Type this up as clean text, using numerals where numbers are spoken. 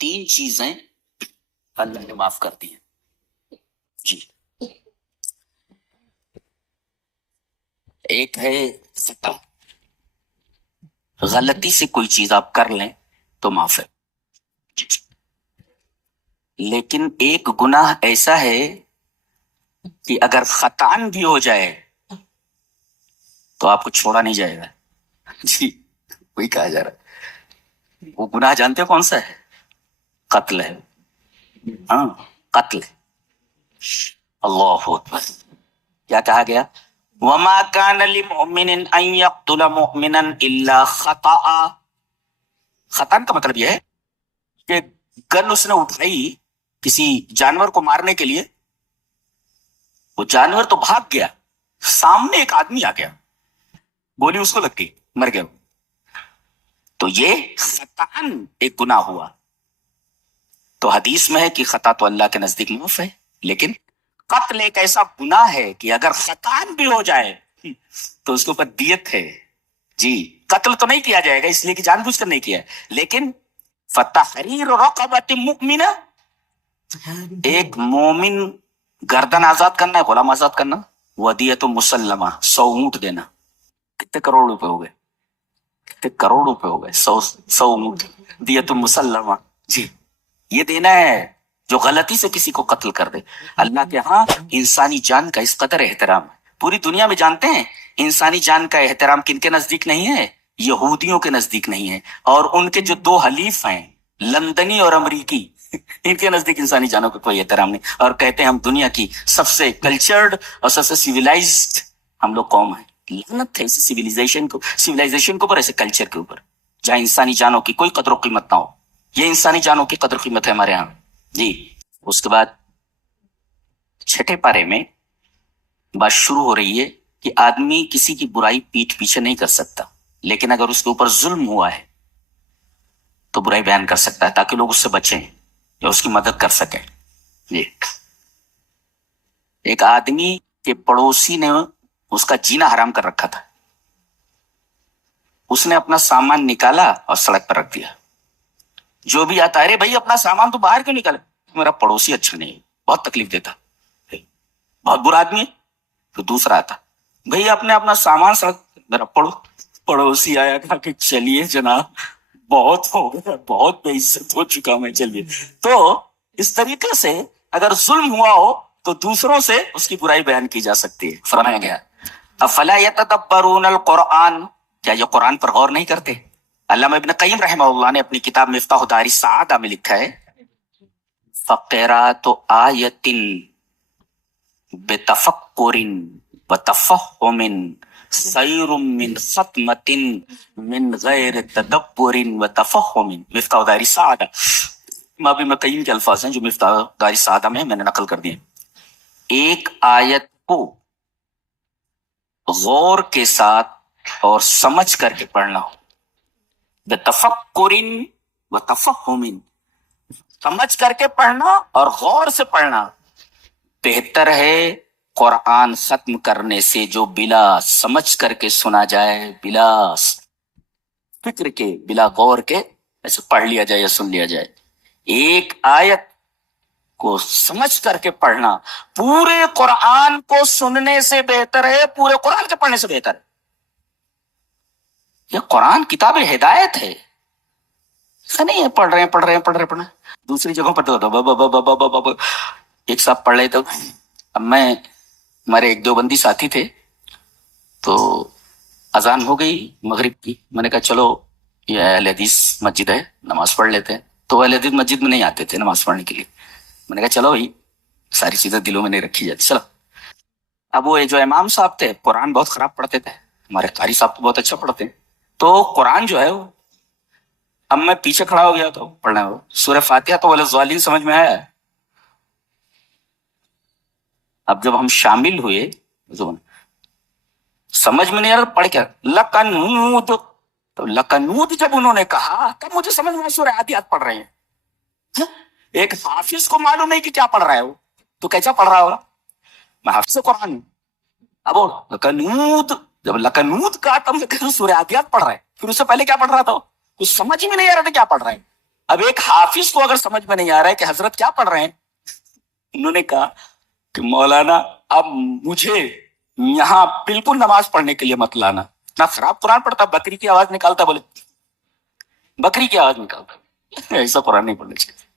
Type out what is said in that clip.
3 چیزیں اللہ نے معاف کر دی ہیں جی. ایک ہے خطا، غلطی سے کوئی چیز آپ کر لیں تو معاف ہے جی. لیکن ایک گناہ ایسا ہے کہ اگر خطان بھی ہو جائے تو آپ کو چھوڑا نہیں جائے گا جی. وہی کہا جا رہا ہے. وہ گناہ جانتے ہو کون سا ہے؟ قتل ہے. ہاں قتل ہے. اللہ اکبر. کیا کہا گیا؟ وما كان لمؤمن ان يقتل مؤمنا الا خطأ. خطأ کا مطلب یہ ہے کہ گن اس نے اٹھائی کسی جانور کو مارنے کے لیے، وہ جانور تو بھاگ گیا، سامنے ایک آدمی آ گیا، گولی اس کو لگ گئی، مر گیا. تو یہ خطأً ایک گناہ ہوا. تو حدیث میں ہے کہ خطا تو اللہ کے نزدیک معاف ہے، لیکن قتل ایک ایسا گناہ ہے کہ اگر خطأً بھی ہو جائے تو اس کے اوپر دیت ہے جی. قتل تو نہیں کیا جائے گا اس لیے کہ جان بوجھ کر نہیں کیا ہے، لیکن فتحریر رقبۃ مؤمنہ، ایک مومن گردن آزاد کرنا ہے، غلام آزاد کرنا. ودیۃ مسلمہ، 100 اونٹ دینا. کتنے کروڑ روپے ہو گئے؟ کتنے کروڑ روپے ہو گئے؟ 100 اونٹ دیۃ مسلمہ جی. یہ دینا ہے جو غلطی سے کسی کو قتل کر دے. اللہ کے ہاں انسانی جان کا اس قدر احترام ہے. پوری دنیا میں جانتے ہیں انسانی جان کا احترام کن کے نزدیک نہیں ہے؟ یہودیوں کے نزدیک نہیں ہے. اور ان کے جو 2 حلیف ہیں، لندنی اور امریکی، ان کے نزدیک انسانی جانوں کا کوئی احترام نہیں. اور کہتے ہیں ہم دنیا کی سب سے کلچرڈ اور سب سے سیویلائزڈ ہم لوگ قوم ہیں. لعنت ہے اس سیویلائزیشن کے اوپر، ایسے کلچر کے اوپر جہاں انسانی جانوں کی کوئی قدر و قیمت نہ ہو. یہ انسانی جانوں کی قدر قیمت ہے ہمارے ہاں جی. اس کے بعد 6 پارے میں بات شروع ہو رہی ہے کہ آدمی کسی کی برائی پیٹھ پیچھے نہیں کر سکتا، لیکن اگر اس کے اوپر ظلم ہوا ہے تو برائی بیان کر سکتا ہے تاکہ لوگ اس سے بچیں یا اس کی مدد کر سکیں جی. ایک آدمی کے پڑوسی نے اس کا جینا حرام کر رکھا تھا، اس نے اپنا سامان نکالا اور سڑک پر رکھ دیا. جو بھی آتا ہے، ارے بھائی اپنا سامان تو باہر کیوں نکالا؟ میرا پڑوسی اچھا نہیں ہے، بہت تکلیف دیتا، بہت برا آدمی ہے. پھر دوسرا آتا، بھئی اپنے اپنا سامان سڑک، میرا پڑوسی آیا کہا کہ چلیے جناب بہت ہو گیا، بہت بے عزت ہو چکا میں، چلیے. تو اس طریقے سے اگر ظلم ہوا ہو تو دوسروں سے اس کی برائی بیان کی جا سکتی ہے. فرمایا گیا افلا یتدبرون القرآن، کیا یہ قرآن پر غور نہیں کرتے؟ علامہ ابن قیم رحمہ اللہ نے اپنی کتاب مفتاح دار السعادہ میں لکھا ہے فقرات آیت بتفکر وتفہم خیر من ختمۃ من غیر تدبر وتفہم. مفتاح دار السعادہ امام ابن قیم کے الفاظ ہیں جو مفتاح دار السعادہ میں نے نقل کر دیے. ایک آیت کو غور کے ساتھ اور سمجھ کر کے پڑھنا ہو، بتفکر وتفہم، سمجھ کر کے پڑھنا اور غور سے پڑھنا بہتر ہے قرآن ختم کرنے سے جو بلا سمجھ کر کے سنا جائے، بلا فکر کے، بلا غور کے ایسے پڑھ لیا جائے یا سن لیا جائے. ایک آیت کو سمجھ کر کے پڑھنا پورے قرآن کو سننے سے بہتر ہے، پورے قرآن کے پڑھنے سے بہتر ہے. یہ قرآن کتاب ہدایت ہے، ایسا نہیں ہے پڑھ رہے ہیں. دوسری جگہوں پر تو ایک صاحب پڑھ رہے تھے. اب ہمارے ایک دیوبندی ساتھی تھے، تو اذان ہو گئی مغرب کی. میں نے کہا چلو یہ اہل حدیث مسجد ہے، نماز پڑھ لیتے ہیں. تو اہل حدیث مسجد میں نہیں آتے تھے نماز پڑھنے کے لیے. میں نے کہا چلو بھائی ساری چیزیں دلوں میں نہیں رکھی جاتی، چلو. اب وہ جو امام صاحب تھے قرآن بہت خراب پڑھتے تھے، ہمارے قاری صاحب تو بہت اچھا پڑھتے ہیں. تو قرآن جو ہے وہ، اب میں پیچھے کھڑا ہو گیا تو پڑھنا ہو سورہ فاتحہ تو والضالین سمجھ میں آیا. اب جب ہم شامل ہوئے تو سمجھ میں نہیں آ رہا، پڑھ کیا لکنود. تو لکنود جب انہوں نے کہا تب مجھے سمجھ میں سورہ عادیات پڑھ رہے ہیں. ایک حافظ کو معلوم نہیں کہ کیا پڑھ رہا ہے وہ، تو کیسا پڑھ رہا ہوگا؟ میں حافظ قرآن ہوں. اب وہ لکنود، جب لکنود کا تب سورہ عادیات پڑھ رہا ہے، پھر اس سے پہلے کیا پڑھ رہا تھا؟ کچھ سمجھ میں نہیں آ رہا تھا کیا پڑھ رہا ہے. اب ایک حافظ کو اگر سمجھ میں نہیں آ رہا ہے کہ حضرت کیا پڑھ رہے ہیں، انہوں نے کہا کہ مولانا اب مجھے یہاں بالکل نماز پڑھنے کے لیے مت لانا، اتنا خراب قرآن پڑھتا، بکری کی آواز نکالتا، بولے بکری کی آواز نکالتا، ایسا قرآن نہیں پڑھنا چاہیے۔